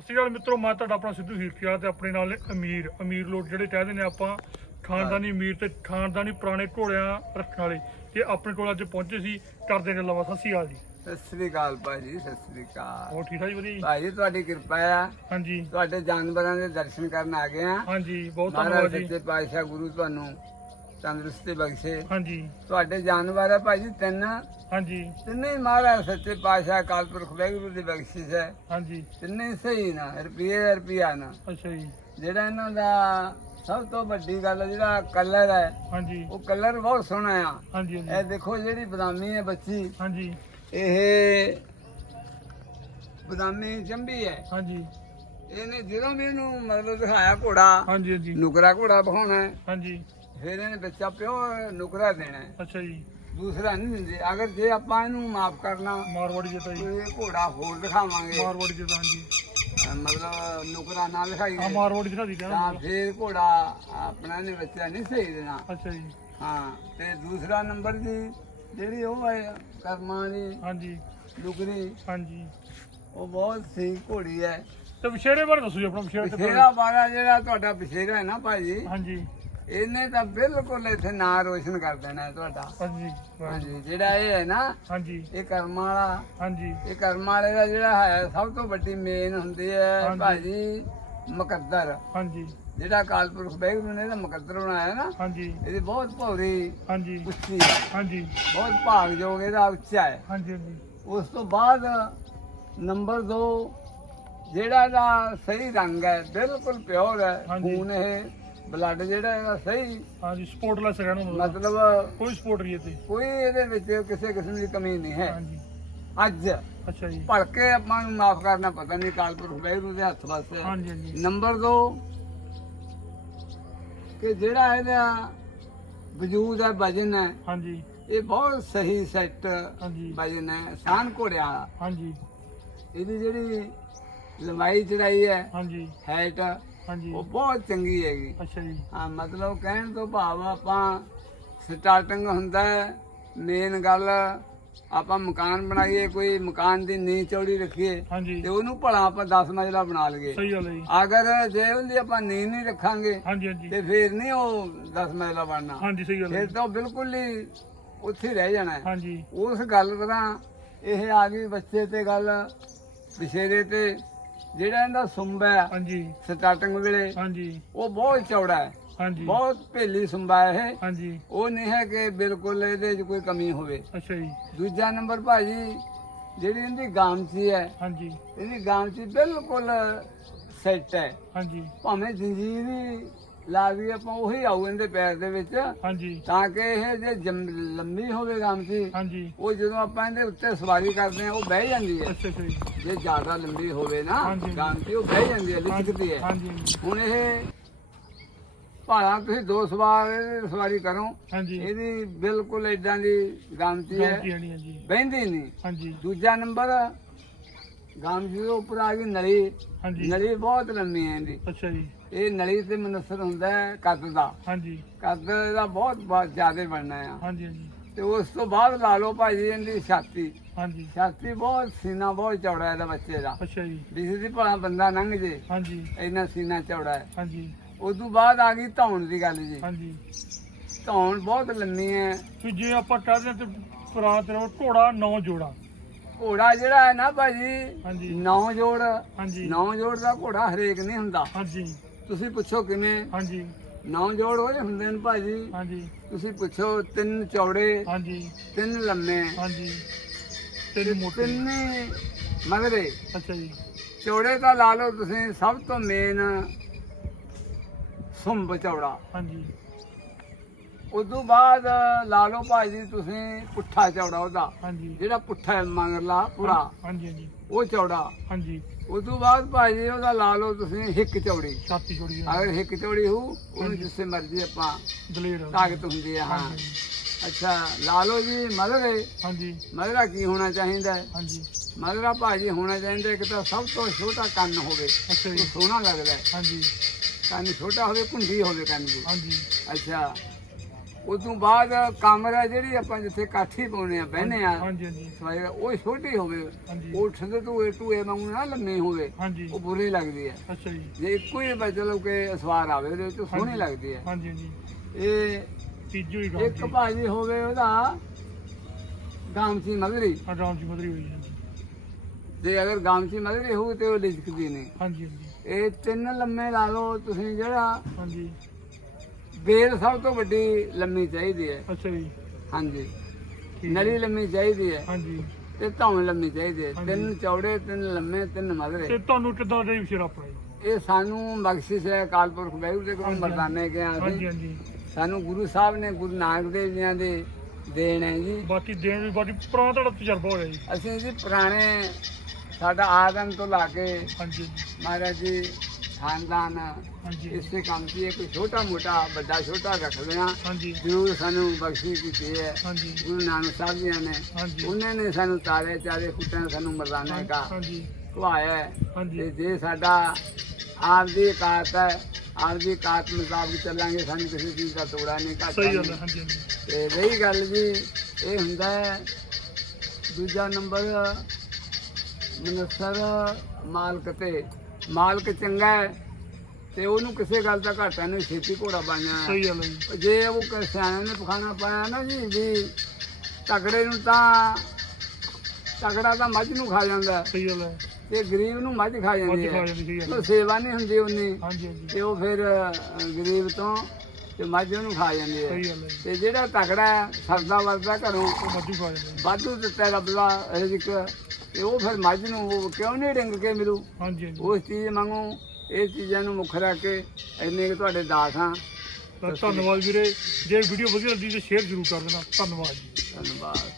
ਸਤਿ ਸ਼੍ਰੀ ਅਕਾਲ ਮਿੱਤਰੋ ਮੈਂ ਤੁਹਾਡਾ ਆਪਣਾ ਸਿੱਧੂ ਹੀਰਕਿਆ ਤੇ ਆਪਣੇ ਨਾਲ ਨੇ ਅਮੀਰ ਅਮੀਰ ਲੋਕ ਜਿਹੜੇ ਕਹਿੰਦੇ ਨੇ ਆਪਾਂ ਖਾਨਦਾਨੀ ਅਮੀਰ ਤੇ ਖਾਨਦਾਨੀ ਪੁਰਾਣੇ ਘੋੜਿਆਂ ਰੱਖਣ ਵਾਲੇ ਤੇ ਆਪਣੇ ਕੋਲ ਅੱਜ ਪਹੁੰਚੇ ਸੀ ਕਰਦੇ ਗੱਲਾਂ ਬਾਤਾਂ। ਸਤਿ ਸ਼੍ਰੀ ਅਕਾਲ ਜੀ। ਸਤਿ ਸ੍ਰੀ ਅਕਾਲ ਭਾਜੀ ਸਤਿ ਸ੍ਰੀ ਅਕਾਲ। ਹੋਰ ਠੀਕ ਠਾਕ ਜੀ ਵਧੀਆ ਜੀ? ਭਾਜੀ ਤੁਹਾਡੀ ਕਿਰਪਾ ਆ। ਹਾਂਜੀ। ਤੁਹਾਡੇ ਜਾਨਵਰਾਂ ਦੇ ਦਰਸ਼ਨ ਕਰਨ ਆ ਗਏ ਆ। ਹਾਂਜੀ ਬਹੁਤ ਧੰਨਵਾਦ ਜੀ। ਪਾਤਸ਼ਾਹ ਗੁਰੂ ਤੁਹਾਨੂੰ ਤੰਦਰੁਸਤੀ ਬਖਸ਼ੇ। ਹਾਂਜੀ। ਤੁਹਾਡੇ ਜਾਨਵਰ ਆ ਭਾਜੀ ਤਿੰਨ। ਹਾਂਜੀ। ਤਿੰਨੇ ਹੀ ਮਹਾਰਾਜ ਸੱਚੇ ਪਾਤਸ਼ਾਹ ਅਕਾਲ ਪੁਰਖ ਵਾਹਿਗੁਰੂ ਦੀ ਬਖਸ਼ਿਸ਼ ਹੈ। ਹਾਂਜੀ। ਤਿੰਨੇ ਹੀ ਸਹੀ ਨਾ ਰੁਪਈਏ ਦਾ ਰੁਪਈਆ ਨਾ। ਅੱਛਾ ਜੀ। ਜਿਹੜਾ ਇਹਨਾਂ ਦਾ ਸਭ ਤੋਂ ਵੱਡੀ ਗੱਲ ਜਿਹੜਾ ਕਲਰ ਹੈ ਹਾਂਜੀ। ਉਹ ਕਲਰ ਬਹੁਤ ਸੋਹਣਾ ਆ। ਹਾਂਜੀ। ਇਹ ਦੇਖੋ ਜਿਹੜੀ ਬਦਾਮੀ ਹੈ ਬੱਚੀ। ਹਾਂਜੀ। ਇਹ ਬਦਾਮੀ ਚੰਬੀ ਹੈ। ਹਾਂਜੀ। ਇਹਨੇ ਜਦੋਂ ਵੀ ਇਹਨੂੰ ਮਤਲਬ ਦਿਖਾਇਆ ਘੋੜਾ ਹਾਂਜੀ ਹਾਂਜੀ। ਨੁਕਰਾ ਘੋੜਾ ਵਿਖਾਉਣਾ ਹੈ। ਹਾਂਜੀ। ਫਿਰ ਇਹਨੇ ਬੱਚਾ ਪਿਓ ਨੁਕਰਾ ਦੇਣਾ ਹੈ। ਅੱਛਾ ਜੀ। ਦੂਸਰਾ ਨਹੀਂ ਦਿੰਦੇ। ਅਗਰ ਜੇ ਆਪਾਂ ਇਹਨੂੰ ਮਾਫ ਕਰਨਾ ਮਾਰਵਾੜੀ ਜਤਾ ਜੀ। ਤੇ ਘੋੜਾ ਹੋਰ ਦਿਖਾਵਾਂਗੇ। ਮਾਰਵਾੜੀ ਜਤਾ ਹਾਂਜੀ। ਅਹ ਮਤਲਬ ਨੁਕਰਾ ਨਾ ਆ ਦਿਖਾਈਏ ਮਾਰਵਾੜੀ ਦਿਖਾ ਦੀ ਤਾਂ ਕਹਿੰਦਾ ਫਿਰ ਘੋੜਾ ਆਪਣਾ ਨੇ ਬੱਚਾ ਨਹੀਂ ਸਹੀ ਦੇਣਾ। ਅੱਛਾ ਜੀ। ਹਾਂ ਤੇ ਦੂਸਰਾ ਨੰਬਰ ਦੀ ਜਿਹੜੀ ਉਹ ਹੈ ਕਰਮਾਂ ਦੀ ਹਾਂਜੀ। ਨੁਕਰੀ ਹਾਂਜੀ। ਉਹ ਬਹੁਤ ਸਹੀ ਘੋੜੀ ਹੈ। ਤੇ ਵਿਸ਼ੇਰੇ ਬਾਰੇ ਦੱਸੋ ਜੀ ਆਪਣਾ ਵਿਸ਼ੇਰੇ ਤੇ ਬਸ਼ੇਰਾ ਵਾਲਾ ਜਿਹੜਾ ਤੁਹਾਡਾ ਬਸ਼ੇਰਾ ਹੈ ਨਾ ਭਾਜੀ ਹਾਂਜੀ। ਇਹਨੇ ਤਾਂ ਬਿਲਕੁਲ ਇੱਥੇ ਨਾਂ ਰੋਸ਼ਨ ਕਰ ਦੇਣਾ ਹੈ ਤੁਹਾਡਾ। ਹਾਂਜੀ ਜਿਹੜਾ ਇਹ ਹੈ ਨਾ ਹਾਂਜੀ। ਇਹ ਕਰਮਾਂ ਵਾਲਾ ਹਾਂਜੀ। ਇਹ ਕਰਮਾਂ ਵਾਲੇ ਦਾ ਜਿਹੜਾ ਹੈ ਸਭ ਤੋਂ ਵੱਡੀ ਮੇਨ ਹੁੰਦੀ ਹੈ। ਭਾਜੀ ਮੁਕੱਦਰ। ਹਾਂਜੀ। ਜਿਹੜਾ ਕਾਲਪੁਰਖ ਵਾਹਿਗੁਰੂ ਨੇ ਇਹਦਾ ਮੁਕੱਦਰ ਬਣਾਇਆ ਨਾ। ਹਾਂਜੀ। ਇਹਦੀ ਬਹੁਤ ਭੌਰੀ ਹਾਂਜੀ। ਉੱਚੀ ਹਾਂਜੀ। ਬਹੁਤ ਭਾਗਯੋਗ ਇਹਦਾ ਉੱਚਾ ਹੈ। ਹਾਂਜੀ ਹਾਂਜੀ। ਉਸ ਤੋਂ ਬਾਅਦ ਨੰਬਰ 2 ਜਿਹੜਾ ਇਹਦਾ ਸਹੀ ਰੰਗ ਹੈ ਬਿਲਕੁਲ ਪਿਓਰ ਹੈ। ਖੂਨ ਇਹ ਬਲੱਡ ਜਿਹੜਾ ਇਹਦਾ ਸਹੀ। ਹਾਂਜੀ ਸਪੋਰਟਲੈਸ ਰਹਿਣਾ ਮਤਲਬ ਮਤਲਬ ਕੋਈ ਸਪੋਰਟ ਨਹੀਂ ਇੱਥੇ। ਕੋਈ ਇਹਦੇ ਵਿੱਚ ਕਿਸੇ ਕਿਸਮ ਦੀ ਕਮੀ ਨਹੀਂ ਹੈ। ਹਾਂਜੀ। ਅੱਜ ਅੱਛਾ ਜੀ। ਭਲਕੇ ਆਪਾਂ ਨੂੰ ਮਾਫ ਕਰਨਾ ਪਤਾ ਨਹੀਂ ਕਾਲਪੁਰਖ ਵਾਹਿਗੁਰੂ ਦੇ ਹੱਥ ਵਾਸਤੇ ਹਾਂਜੀ ਹਾਂਜੀ। ਨੰਬਰ 2 ਕਿ ਜਿਹੜਾ ਇਹਦਾ ਵਜੂਦ ਹੈ ਵਜਨ ਹੈ ਹਾਂਜੀ। ਇਹ ਬਹੁਤ ਸਹੀ ਸੈੱਟ ਹਾਂਜੀ। ਵਜਨ ਹੈ ਸਾਨ ਘੋੜਿਆਂ ਵਾਲਾ। ਹਾਂਜੀ। ਇਹਦੀ ਜਿਹੜੀ ਲੰਬਾਈ ਚੜਾਈ ਹੈ ਹਾਂਜੀ। ਹਾਈਟ ਹਾਂਜੀ। ਉਹ ਬਹੁਤ ਚੰਗੀ ਹੈਗੀ। ਅੱਛਾ ਜੀ। ਹਾਂ ਮਤਲਬ ਕਹਿਣ ਤੋਂ ਭਾਵ ਆਪਾਂ ਸਟਾਰਟਿੰਗ ਹੁੰਦਾ ਹੈ ਮੇਨ ਗੱਲ ਆਪਾਂ ਮਕਾਨ ਬਣਾਈਏ ਕੋਈ ਮਕਾਨ ਦੀ ਨੀਂਹ ਚੌੜੀ ਰੱਖੀਏ ਹਾਂਜੀ। ਤੇ ਉਹਨੂੰ ਭਲਾ ਆਪਾਂ 10 ਮੰਜ਼ਲਾ ਬਣਾ ਲਈਏ। ਸਹੀ ਗੱਲ ਹੈ ਜੀ। ਅਗਰ ਜੇ ਉਹਦੀ ਆਪਾਂ ਨੀਂਹ ਨਹੀਂ ਰੱਖਾਂਗੇ ਹਾਂਜੀ ਹਾਂਜੀ। ਤੇ ਫਿਰ ਨਹੀਂ ਉਹ 10 ਮੰਜ਼ਲਾ ਬਣਨਾ। ਹਾਂਜੀ ਸਹੀ ਗੱਲ ਹੈ। ਫਿਰ ਤਾਂ ਉਹ ਬਿਲਕੁਲ ਹੀ ਉੱਥੇ ਹੀ ਰਹਿ ਜਾਣਾ ਹੈ। ਹਾਂਜੀ। ਉਸ ਗੱਲ ਤਰ੍ਹਾਂ ਇਹ ਆ ਗਈ ਬੱਚੇ ਤੇ ਗੱਲ ਵਿਸ਼ੇਰੇ ਤੇ ਜਿਹੜਾ ਇਹਦਾ ਸੁੰਬਾ ਹੈ ਹਾਂਜੀ। ਸਟਾਰਟਿੰਗ ਵੇਲੇ ਹਾਂਜੀ। ਉਹ ਬਹੁਤ ਚੌੜਾ ਹੈ। ਹਾਂਜੀ। ਬਹੁਤ ਭੇਲੀ ਸੁੰਬਾ ਹੈ ਇਹ। ਹਾਂਜੀ। ਉਹ ਨਹੀਂ ਹੈ ਕਿ ਬਿਲਕੁਲ ਇਹਦੇ 'ਚ ਕੋਈ ਕਮੀ ਹੋਵੇ। ਅੱਛਾ ਜੀ। ਦੂਜਾ ਨੰਬਰ ਭਾਜੀ ਜਿਹੜੀ ਇਹਦੀ ਗਾਮਚੀ ਹੈ ਹਾਂਜੀ। ਇਹਦੀ ਗਾਮਚੀ ਬਿਲਕੁਲ ਸੈੱਟ ਹੈ। ਹਾਂਜੀ। ਭਾਵੇਂ ਜੰਜੀਰ ਹੀ ਲਾ ਦਈਏ ਆਪਾਂ ਉਹੀ ਆਊ ਇਹਦੇ ਪੈਰ ਦੇ ਵਿੱਚ। ਹਾਂਜੀ। ਤਾਂ ਕਿ ਇਹ ਜੇ ਜੰਮ- ਲੰਮੀ ਹੋਵੇ ਗਾਮਚੀ ਹਾਂਜੀ। ਉਹ ਜਦੋਂ ਆਪਾਂ ਇਹਦੇ ਉੱਤੇ ਸਵਾਰੀ ਕਰਦੇ ਆ ਉਹ ਬਹਿ ਜਾਂਦੀ ਹੈ। ਅੱਛਾ ਅੱਛਾ ਜੀ। ਜੇ ਜ਼ਿਆਦਾ ਲੰਬੀ ਹੋਵੇ ਨਾ ਹਾਂਜੀ। ਗਾਮਚੀ ਉਹ ਬਹਿ ਜਾਂਦੀ ਹੈ ਲਿਚਕਦੀ ਹੈ। ਹਾਂਜੀ। ਹੁਣ ਇਹ ਭਾਲਾਂ ਤੁਸੀਂ ਦੋ ਸਵਾਰ ਇਹਦੀ ਸਵਾਰੀ ਕਰੋ ਹਾਂਜੀ। ਇਹਦੀ ਬਿਲਕੁਲ ਇਦਾਂ ਦੀ ਗਾਮਚੀ ਹੈ। ਹਾਂਜੀ ਹਾਂਜੀ ਬਹਿੰਦੀ ਨਹੀਂ। ਹਾਂਜੀ। ਦੂਜਾ ਨੰਬਰ ਗਾਮਚੀ ਦੇ ਉੱਪਰ ਆ ਗਈ ਨਲੀ। ਹਾਂਜੀ। ਨਲੀ ਬਹੁਤ ਲੰਮੀ ਹੈ ਇਹਦੀ। ਅੱਛਾ ਜੀ। ਇਹ ਨਲੀ ਤੇ ਮਨਸਰ ਹੁੰਦਾ ਹੈ ਕੱਦ ਦਾ। ਹਾਂਜੀ। ਕੱਦ ਦਾ ਬਹੁਤ ਬਹੁਤ ਜ਼ਿਆਦਾ ਬਣਨਾ ਆ। ਹਾਂਜੀ ਹਾਂਜੀ। ਤੇ ਉਸ ਤੋਂ ਬਾਅਦ ਲਾ ਲਓ ਭਾਜੀ ਇਹਦੀ ਛਾਤੀ। ਹਾਂਜੀ। ਛਾਤੀ ਬਹੁਤ ਸੀਨਾ ਬਹੁਤ ਚੌੜਾ ਹੈ ਇਹਦਾ ਬੱਚੇ ਦਾ। ਅੱਛਾ ਜੀ। ਜਿਸ ਦੀ ਭਲਾ ਬੰਦਾ ਲੰਘ ਜੇ ਹਾਂਜੀ। ਇੰਨਾ ਸੀਨਾ ਚੌੜਾ ਹੈ। ਹਾਂਜੀ। ਉਸ ਤੋਂ ਬਾਅਦ ਆ ਗਈ ਧੌਣ ਦੀ ਗੱਲ ਜੀ। ਹਾਂਜੀ। ਧੌਣ ਬਹੁਤ ਲੰਮੀ ਹੈ। ਵੀ ਜੇ ਆਪਾਂ ਕਹਦੇ ਤੇ ਪੁਰਾਣਾ ਤੇਰਾ ਘੋੜਾ ਨੌ ਜੋੜਾ। ਘੋੜਾ ਜਿਹੜਾ ਹੈ ਨਾ ਭਾਜੀ ਹਾਂਜੀ। ਨੌ ਜੋੜ। ਹਾਂਜੀ। ਨੌ ਜੋੜ ਦਾ ਘੋੜਾ ਹਰੇਕ ਨਹੀਂ ਹੁੰਦਾ। ਹਾਂਜੀ। ਤੁਸੀਂ ਪੁੱਛੋ ਕਿਵੇਂ? ਹਾਂਜੀ। ਨੌ ਜੋੜ ਹੋਏ ਹੁੰਦੇ ਨੇ ਭਾਜੀ। ਹਾਂਜੀ। ਤੁਸੀਂ ਪੁੱਛੋ ਤਿੰਨ ਚੌੜੇ ਹਾਂਜੀ। ਤਿੰਨ ਲੰਮੇ। ਹਾਂਜੀ। ਤੇਰੀ ਮੋਟੀ। ਤਿੰਨੇ ਮਗਰੇ। ਅੱਛਾ ਜੀ। ਚੌੜੇ ਤਾਂ ਲਾ ਲਓ ਤੁਸੀਂ ਸਭ ਤੋਂ ਮੇਨ ਸੁੰਬ ਚੌੜਾ। ਹਾਂਜੀ। ਉਦੋਂ ਬਾਅਦ ਲਾ ਲਓ ਭਾਜੀ ਤੁਸੀਂ ਪੁੱਠਾ ਚੌੜਾ ਉਹਦਾ। ਹਾਂਜੀ। ਜਿਹੜਾ ਪੁੱਠਾ ਹੈ ਮਗਰਲਾ ਪੂਰਾ। ਹਾਂਜੀ ਹਾਂਜੀ। ਉਹ ਚੌੜਾ। ਹਾਂਜੀ। ਉਦੋਂ ਬਾਅਦ ਭਾਜੀ ਉਹਦਾ ਲਾ ਲਓ ਤੁਸੀਂ ਹਿੱਕ ਚੌੜੀ। ਛਾਤੀ ਜੋੜੀ ਅਗਰ ਹਿੱਕ ਚੌੜੀ ਹੋ ਉਹਨੂੰ ਜਿੱਸੇ ਮਰਜ਼ੀ ਆਪਾਂ ਦਲੇਰ ਤਾਕਤ ਹੁੰਦੀ ਹੈ ਹਾਂ। ਅੱਛਾ ਲਾ ਲਓ ਜੀ ਮਗਰੇ ਹਾਂਜੀ। ਮਗਰਾ ਕੀ ਹੋਣਾ ਚਾਹੀਦਾ ਹੈ? ਹਾਂਜੀ। ਮਗਰਾ ਭਾਜੀ ਹੋਣਾ ਚਾਹੀਦਾ ਕਿ ਤਾਂ ਸਭ ਤੋਂ ਛੋਟਾ ਕੰਨ ਹੋਵੇ। ਅੱਛਾ ਸੋਹਣਾ ਲੱਗਦਾ ਹੈ। ਹਾਂਜੀ। ਕੰਨ ਛੋਟਾ ਹੋਵੇ ਕੁੰਡੀ ਹੋਵੇ ਕੰਨ ਦੀ। ਹਾਂਜੀ। ਅੱਛਾ। ਉਸ ਤੋਂ ਬਾਅਦ ਕਮਰਾ ਜਿਹੜੀ ਆਪਾਂ ਜਿੱਥੇ ਕਾਠੀ ਪਾਉਨੇ ਆ ਬਹਿਨੇ ਆ ਹਾਂਜੀ ਹਾਂਜੀ ਸਵਾਈ ਉਹ ਛੋਟੀ ਹੋਵੇ ਉਹ ਠੰਡੇ ਤੋਂ ਇਹ ਟੂਏ ਵਾਂਗੂ ਨਾ ਲੰਮੀ ਹੋਵੇ ਹਾਂਜੀ। ਉਹ ਬੁਰੀ ਲੱਗਦੀ ਹੈ ਅੱਛਾ ਜੀ। ਜੇ ਇੱਕੋ ਹੀ ਬਚਲੋ ਕਿ ਸਵਾਰ ਆਵੇ ਉਹਦੇ ਵਿੱਚ ਸੋਹਣੀ ਲੱਗਦੀ ਹੈ ਹਾਂਜੀ ਹਾਂਜੀ। ਇਹ ਤੀਜੋ ਹੀ ਇੱਕ ਭਾਜੀ ਹੋਵੇ ਉਹਦਾ ਗਾਮਚੀ ਮਗਰੀ ਹਾਂ ਮਦਰੀ ਹੋਈ ਜੇ ਅਗਰ ਗਾਮਚੀ ਮਗਰੀ ਹੋਊ ਤੇ ਉਹ ਲਿਜਕਦੀ ਨਹੀਂ ਹਾਂਜੀ ਹਾਂਜੀ। ਇਹ ਤਿੰਨ ਲੰਮੇ ਲਾ ਲਓ ਤੁਸੀਂ ਜਿਹੜਾ ਹਾਂਜੀ। ਬੇਲ ਸਭ ਤੋਂ ਵੱਡੀ ਲੰਮੀ ਚਾਹੀਦੀ ਹੈ। ਅੱਛਾ ਜੀ। ਹਾਂਜੀ। ਨਲੀ ਲੰਮੀ ਚਾਹੀਦੀ ਹੈ ਹਾਂਜੀ। ਤੇ ਧੌਣ ਲੰਮੀ ਚਾਹੀਦੀ ਹੈ। ਤਿੰਨ ਚੌੜੇ ਤਿੰਨ ਲੰਮੇ ਤਿੰਨ ਮਗਰੇ ਤੇ ਤੁਹਾਨੂੰ ਕਿੱਦਾਂ ਦੇ ਵਿਸ਼ੇਰ ਆਪਣਾ ਜੀ ਇਹ ਸਾਨੂੰ ਬਖਸ਼ਿਸ਼ ਹੈ ਕਾਲਪੁਰਖ ਵਾਹਿਗੁਰੂ ਦੇ ਕੋਲ। ਮਰਦਾਨੇ ਗਿਆ ਹਾਂਜੀ ਹਾਂਜੀ। ਸਾਨੂੰ ਗੁਰੂ ਸਾਹਿਬ ਨੇ ਗੁਰੂ ਨਾਨਕ ਦੇਵ ਜੀਆਂ ਦੇ ਦੇਣ ਹੈ ਜੀ। ਬਾਕੀ ਦੇਣ ਵੀ ਬਾਕੀ ਪੁਰਾਣਾ ਤੁਹਾਡਾ ਤਜਰਬਾ ਹੋ ਜੀ। ਅਸੀਂ ਜੀ ਪੁਰਾਣੇ ਸਾਡਾ ਆਦਮ ਤੋਂ ਲਾ ਕੇ ਹਾਂਜੀ। ਮਹਾਰਾਜ ਜੀ ਖਾਨਦਾਨ ਹਾਂਜੀ। ਇਸੇ ਕੰਮ ਦੀ ਇੱਕ ਛੋਟਾ ਮੋਟਾ ਵੱਡਾ ਛੋਟਾ ਰੱਖਦੇ ਹਾਂ ਹਾਂਜੀ। ਜ਼ਰੂਰ ਸਾਨੂੰ ਬਖਸ਼ਿਸ਼ ਕੀਤੀ ਹੈ। ਹਾਂਜੀ। ਗੁਰੂ ਨਾਨਕ ਸਾਹਿਬ ਜੀ ਨੇ। ਉਹਨਾਂ ਨੇ ਸਾਨੂੰ ਤਾਰੇ ਚਾਰੇ ਫੁੱਟਾਂ ਸਾਨੂੰ ਮਰਦਾਨੇ ਕਾ ਹਾਂਜੀ। ਖਵਾਇਆ ਹੈ। ਤੇ ਜੇ ਸਾਡਾ ਆਪ ਦੀ ਇਕਾਤ ਹੈ ਆਪ ਦੀ ਇਕਾਤ ਮੁਤਾਬਕ ਚੱਲਾਂਗੇ ਸਾਨੂੰ ਕਿਸੇ ਚੀਜ਼ ਦਾ ਤੋੜਾ ਨਹੀਂ ਘਾਟਾ ਸਹੀ ਗੱਲ ਹਾਂਜੀ ਤੇ ਰਹੀ ਗੱਲ ਜੀ ਇਹ ਹੁੰਦਾ ਹੈ ਦੂਜਾ ਨੰਬਰ ਮਨਸਰ ਮਾਲਕ ਤੇ। ਮਾਲਕ ਚੰਗਾ ਹੈ ਤੇ ਉਹਨੂੰ ਕਿਸੇ ਗੱਲ ਦਾ ਘਾਟਾ ਨਹੀਂ ਛੇਤੀ ਘੋੜਾ ਬਣਿਆ ਸਹੀ ਗੱਲ ਹੈ ਜੀ। ਜੇ ਉਹ ਕ- ਸਿਆਣੇ ਨੇ ਪਖਾਣਾ ਪਾਇਆ ਨਾ ਜੀ ਵੀ ਤਗੜੇ ਨੂੰ ਤਾਂ ਤਗੜਾ ਤਾਂ ਮੱਝ ਨੂੰ ਖਾ ਜਾਂਦਾ ਹੈ, ਸਹੀ ਗੱਲ ਹੈ। ਤੇ ਗਰੀਬ ਨੂੰ ਮੱਝ ਖਾ ਮੱਝ ਜਾਂਦੀ ਖਾ ਹੈ। ਜਾਂਦੀ ਸਹੀ ਗੱਲ ਉਹ ਹੈ। ਸੇਵਾ ਨਹੀਂ ਹੁੰਦੀ ਉਨੀ। ਹਾਂਜੀ ਹਾਂਜੀ। ਤੇ ਉਹ ਫਿਰ ਅ, ਗਰੀਬ ਤੋਂ ਤੇ ਮੱਝ ਉਹਨੂੰ ਖਾ ਜਾਂਦੀ ਹੈ ਸਹੀ ਗੱਲ ਹੈ ਜੀ। ਤੇ ਜਿਹੜਾ ਤਗੜਾ ਹੈ ਸਰਦਾ ਵਰਦਾ ਘਰੋਂ ਉਹ ਮੱਝੂ ਖਾ ਜਾਂਦੇ ਨੇ। ਵਾਧੂ ਦਿੱਤਾ ਰੱਬ ਦਾ ਰਿਜ਼ਕ ਤੇ ਉਹ ਫਿਰ ਮੱਝ ਨੂੰ ਉਹ ਕਿਉਂ ਨਹੀਂ ਡਿੰਗ ਕੇ ਮਿਲੂ? ਹਾਂਜੀ ਹਾਂਜੀ। ਉਸ ਚੀਜ਼ ਵਾਂਗੂ ਇਹ ਚੀਜ਼ਾਂ ਨੂੰ ਮੁੱਖ ਰੱਖ ਕੇ ਇੰਨੇ ਕੁ ਤੁਹਾਡੇ ਦਾਸ ਹਾਂ। ਤਾਂ ਧੰਨਵਾਦ ਵੀਰੇ। ਜੇ ਵੀਡੀਓ ਵਧੀਆ ਲੱਗੀ ਤੇ ਸ਼ੇਅਰ ਜ਼ਰੂਰ ਕਰ ਦੇਣਾ। ਧੰਨਵਾਦ ਜੀ। ਧੰਨਵਾਦ।